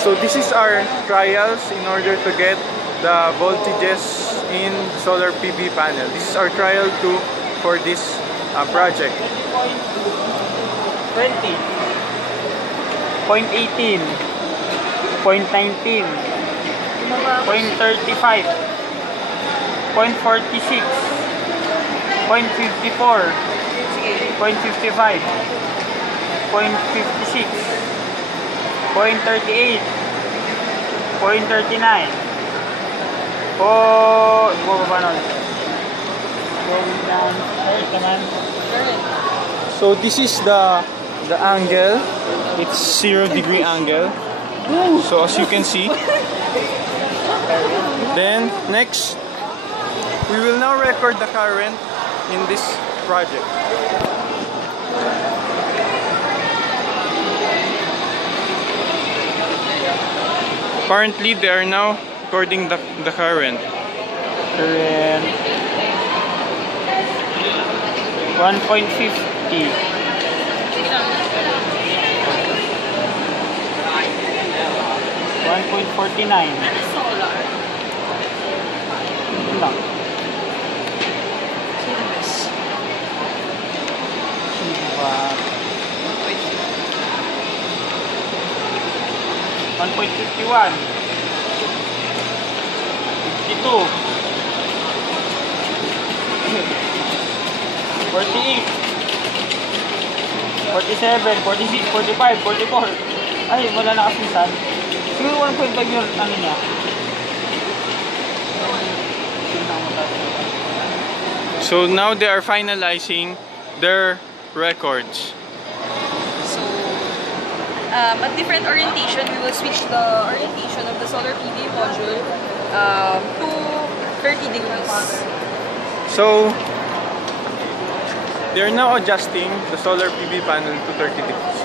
So this is our trials in order to get the voltages in solar PV panel. This is our trial 2 for this project. 20, 0.18, 0.19, 0.35, 0.46, 0.54, 0.55, 0.56, 0.38, 0.39. Oh, baba nun. Going down. Come on. So this is the angle. It's 0-degree angle. So as you can see. Then next, we will now record the current in this project. Currently, they are now recording the current. Current 1.50. 1.49. Lang. 1.51, 52, 48, 47, 46, 45, 44. Ay, wala na kasing sun. Siguro 1.5 yung ano niya. So now they are finalizing their records. At different orientation, we will switch the orientation of the solar PV module to 30 degrees. So they are now adjusting the solar PV panel to 30 degrees.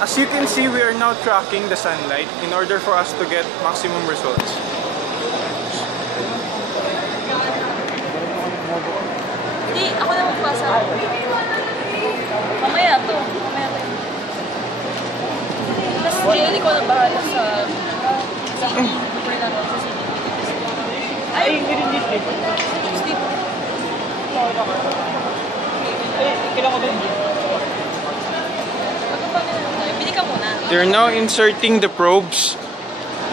As you can see, we are now tracking the sunlight in order for us to get maximum results. Hindi, ako na magpasa. Mamaya to. Tapos JL, ikaw na bahala sa city. Ay, hindi rin dito. dito. Kailangan ko din dito. Bili ka muna. They're now inserting the probes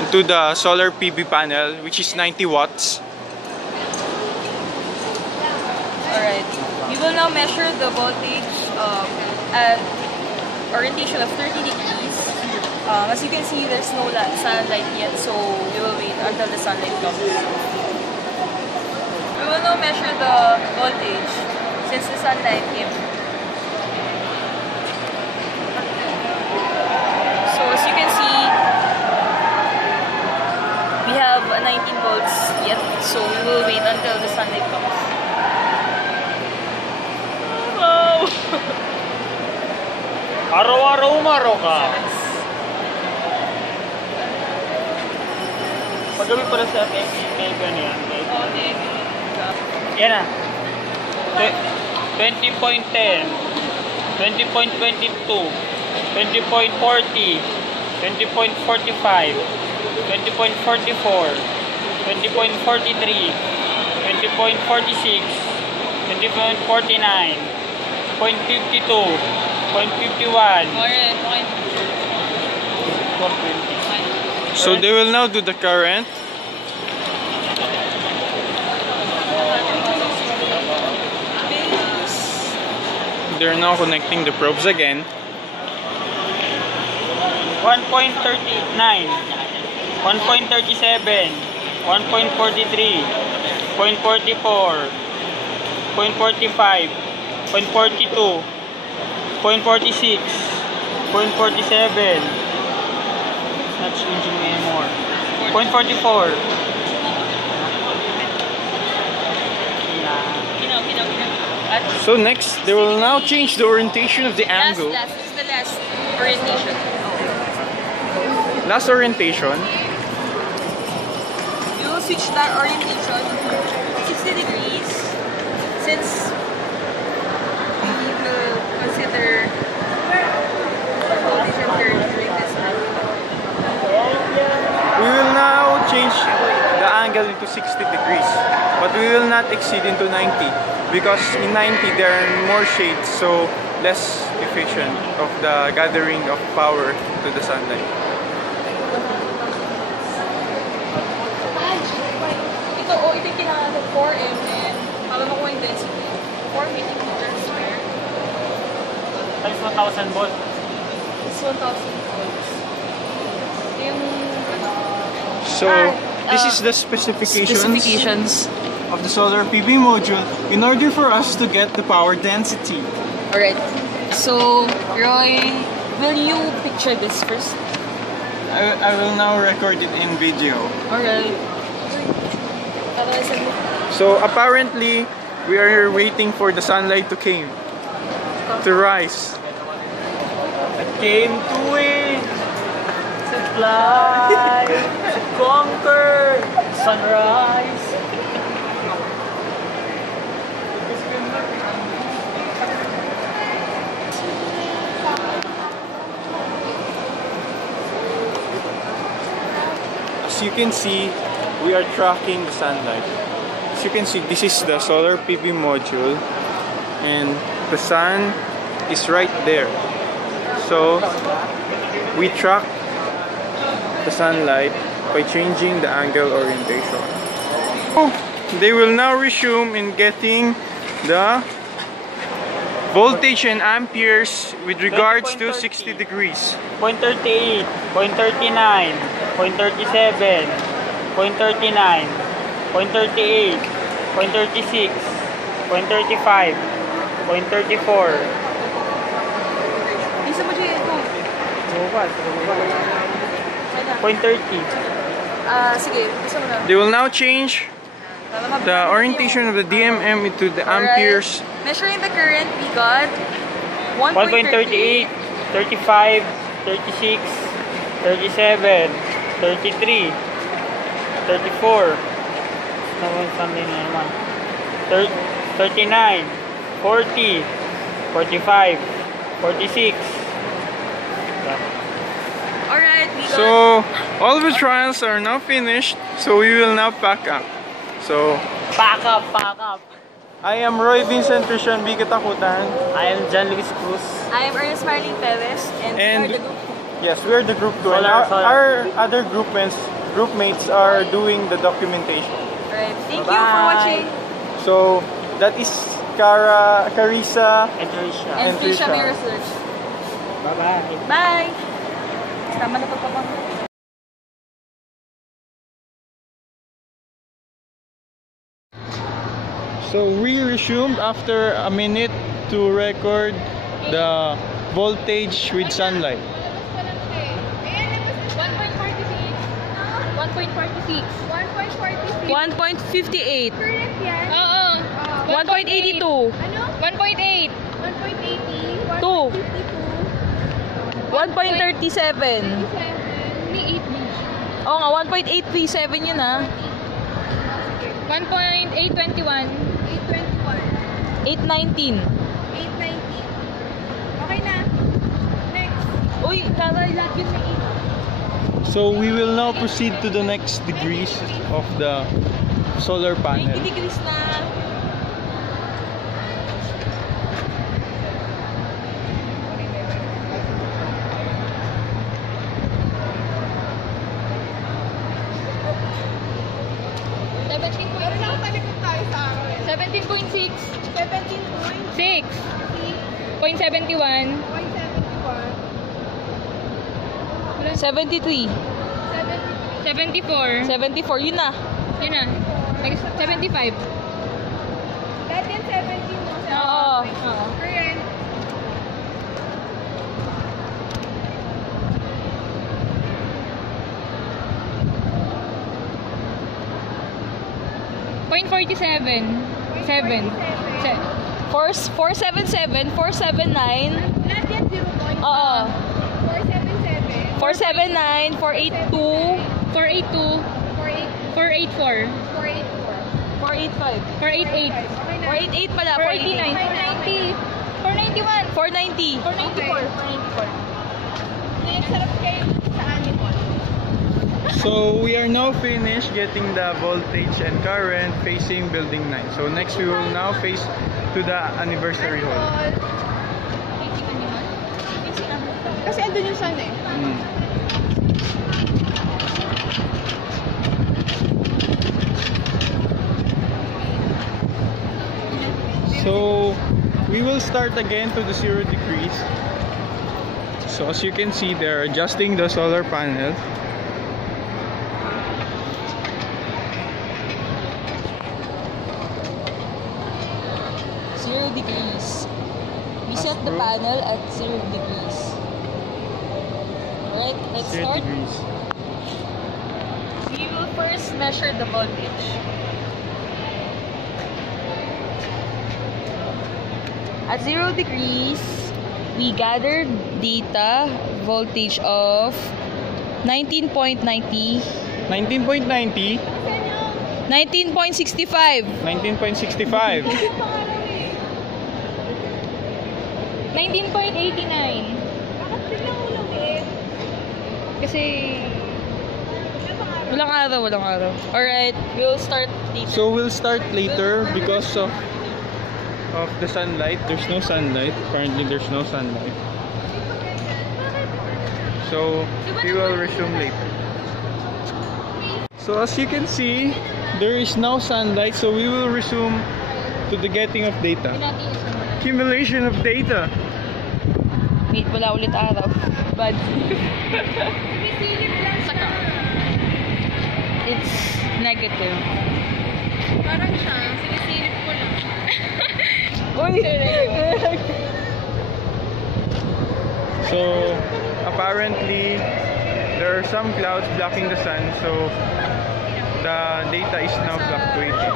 into the solar PV panel, which is 90 watts. Alright. We will now measure the voltage at orientation of 30 degrees. As you can see, there's no sunlight yet, so we will wait until the sunlight comes. We will now measure the voltage since the sunlight came. So as you can see, we have 19 volts yet, so we will wait until the sunlight comes. Araw-araw umaraw ka. Paggabi pala sa akin, may ganyan. Yan na. 20.10, 20.22, 20.40, 20.45, 20.44, 20.43, 20.46, 20.49, 0.52, 0.51. So they will now do the current. They're now connecting the probes again. 1.39, 1.37, 1.43, 0.44, 0.45, 0.42, 0.46, 0.47. Not changing anymore. 0.44. So next, they will now change the orientation of the angle. This is the last orientation. Last orientation. You will switch that orientation to 60 degrees since we need to consider the voltage and current during this time. We will now change the angle into 60 degrees, but we will not exceed into 90 because in 90 there are more shades, so less efficient of the gathering of power to the sunlight. Ito yung kailangan natin 4 mN. Alam mo kung yung density. 4 millimeters square. Times 1,000 volt. It's 1,000 volts. Yung So this is the specifications of the solar PV module in order for us to get the power density. Alright. So, Roy, will you picture this first? I will now record it in video. Alright. So apparently we are waiting for the sunlight to rise. I came to win, to fly, to conquer, sunrise. As you can see, we are tracking the sunlight. As you can see, this is the solar PV module and the sun is right there. So we track the sunlight by changing the angle orientation. They will now resume in getting the voltage and amperes with regards to 60 degrees. 0.38, 0.39, 0.37, 0.39, 0.38, 0.36, 0.35, 0.34. Isa mo siya ito. 0.30. Sige, isa mo na. They will now change the orientation of the DMM into the amperes. Measuring the current, we got 1.38, 35, 36, 37, 33, 34, 39, 40, 45, 46. Alright, we got... So all the trials are now finished, so we will now pack up. So Pack up, pack up. I am Roy Vincent Christian B. Katakutan. I am John Luis Cruz. I am Ernest Marlene Perez, and And- we are the group. Yes, we are the group 2 and Solar. our other groupmates are doing the documentation. Alright, thank you for Bye. watching. So that is Carissa. And Trisha. And And Trisha Trisha. may research. Bye-bye. Bye! Tama na pagpapang. So we resumed after a minute to record the voltage with sunlight. 1.46. 1.58. Correct yan? Oo. 1.82. Ano? 1.8. 1.80. 2. 1.52. 1.37. 37. May 8 din. Oo nga, 1.837 yun ah. 1.821. 821. 819. 819. Okay na. Next. Uy, taray lahat yun sa 8. So we will now proceed to the next degrees of the solar 90 panel. degrees na. Pero nakatalikod tayo sa araw. 17.6. 17.6. 0.71. 73. 74. 74, yun na. Yun na. 75. Dati yan 17 mo. Oo. Current. Point 47. 7. 477, 479. Lahat yan 0 point. Oo. 477. 479, 482, 482. 484. 485. 488. 488 pala. 489. 490. 491. 490. 494. 494. Next, sarap kayo sa animal. So we are now finished getting the voltage and current facing building 9. So next we will now face to the anniversary hall. Kasi andun yung sun eh. So we will start again to the 0 degrees. So as you can see, they're adjusting the solar panel. Degrees. We set the panel at 0 degrees. Alright, let's 0 start. degrees. We will first measure the voltage. At 0 degrees, we gathered data voltage of 19.90, 19.90, 19.65, 19.65, 19.89. Kasi... walang araw. Alright, we'll start dito. So we'll start later because of the sunlight. There's no sunlight. Apparently there's no sunlight. So we will resume later. So as you can see, there is no sunlight, so we will resume to the getting of data. Accumulation of data. Wait, wala ulit araw. Bad. It's negative. Parang siya, sinisilip ko lang. Uy! So apparently there are some clouds blocking the sun, so the data is now fluctuating.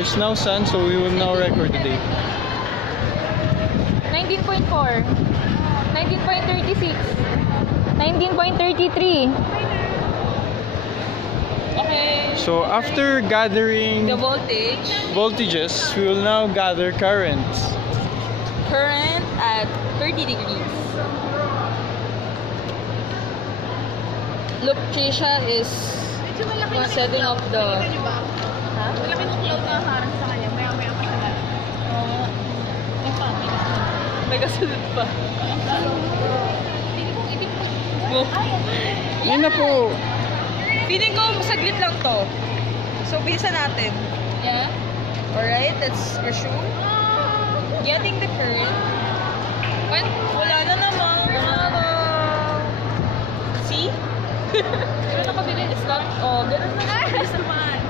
There's no sun, so we will now record the data. 19.4. 19.36. 19.33. Okay. So after gathering The voltage, voltages, we will now gather currents. current at 30 degrees. Look, Trisha is setting up the... Huh? Malaki ng cloud na harang sa kanya. Maya-maya pa siya lang. May kasunod pa. Yan na po. Feeling ko saglit lang to. So, bilisan natin. Yeah? Alright, let's resume. Getting the current. What? Wala na naman. See? Pero nakabili. It's not... Oh, ganun na. Bilis naman.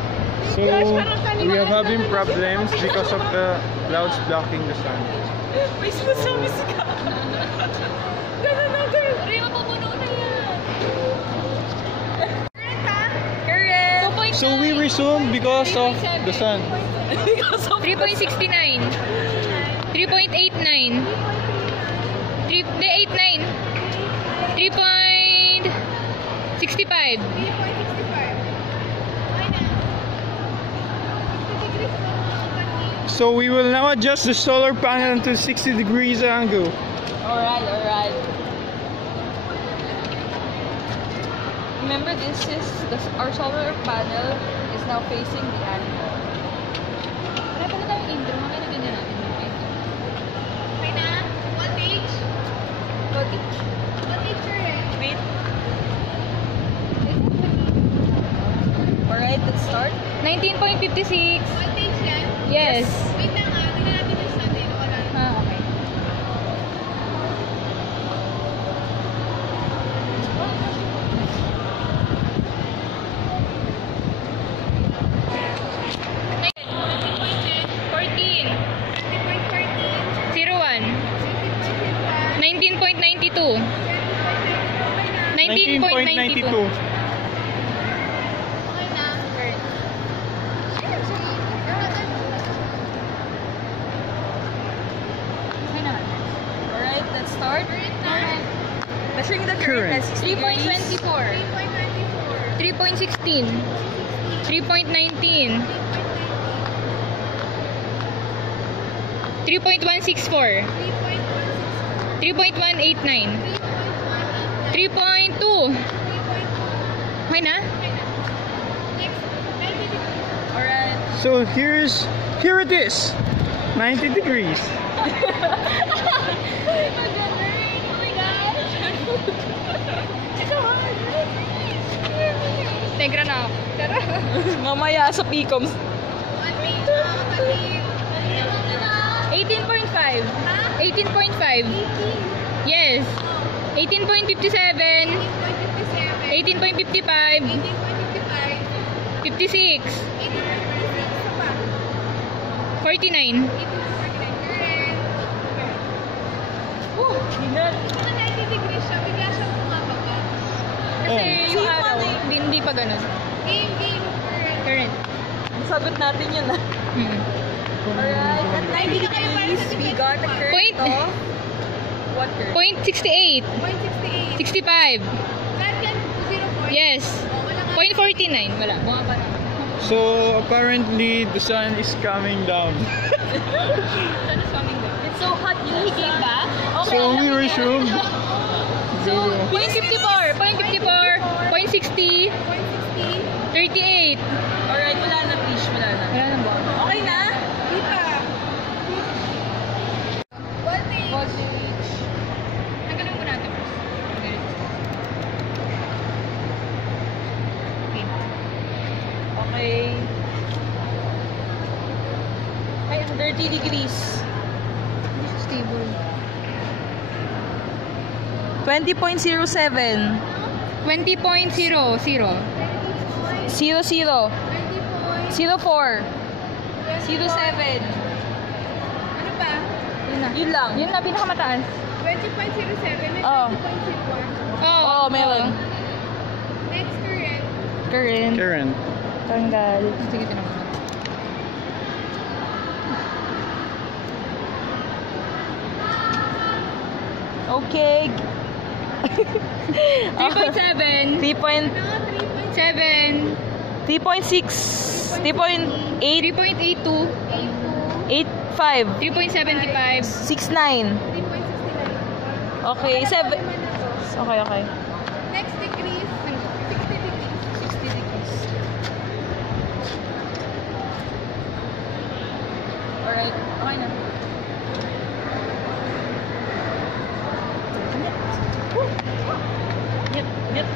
So we are having problems because of the clouds blocking the sun. May sinasabi si Kaka. Ganun na, girl. Pero yung mapupuno na yan. Current! So we resume because of the sun. 3.69. 3.89. 3.89. 3.65. So we will now adjust the solar panel to 60 degrees angle. Alright. Remember, this is our solar panel is now facing the animal. Wala pala tayong intro. Mga ganyan natin. Okay na? Voltage? Voltage. Voltage current. Wait. Alright, let's start. 19.56. Voltage yan? Yes. Wait lang ah, tingnan natin yung sun eh. Wala na. Ah, okay. $19.92. Alright, let's start. Measuring the Current. current at 60 degrees. 3.24. 3.16. 3.19. 3.164. 3.189. 3.2. Okay na? Alright. So here it is. 90 degrees. Tegra na ako. Tara. Mamaya sa PCOMs. 18.5. 18.5. Yes. 18.57. 18.55. 56. 49. Kasi yung araw, hindi pa ganun. Current. Sagot natin yun ah. Alright. At 90 degrees, we got the current Point. of what current? Point 68. 65. Yes. Point 49. Wala. Bumaba na. So apparently the sun is coming down. It's so hot, you came back? So we resume. So, point 54. Point 54. Point 60. 38. Alright, wala na fish, wala na. Wala nang ba? Okay na? Voltage. Nagkaroon mo natin first. Okay. Ay, 30 degrees. Stable. 20.07. 20.00. 00. 04. 07. Ano pa? Yun lang. Yun na, pinakamataas. 20.07 Oh. 20.01. Oo, meron. Next current. Current. Current. Tanggal. Sige, tinawag. Okay. 3.7. 3 point, 7. 3.6. 3.8. 3.82. 85. 3.75. 69. 3.69. Okay, 7. Okay. Next decrease. 60 degrees. 60 degrees. Alright, okay na. Yep.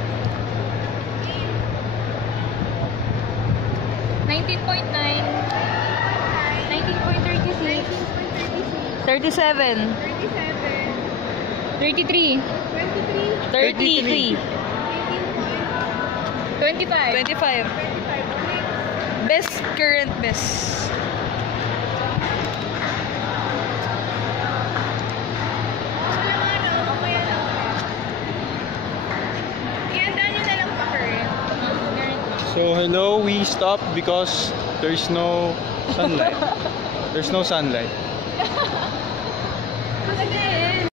19.9. 19.36. 37. 37. 33. 23. 33. 25. 25. 25. Best current best. Ihanda nyo na lang pa current. So hello, we stopped because there's no sunlight. There's no sunlight. Again.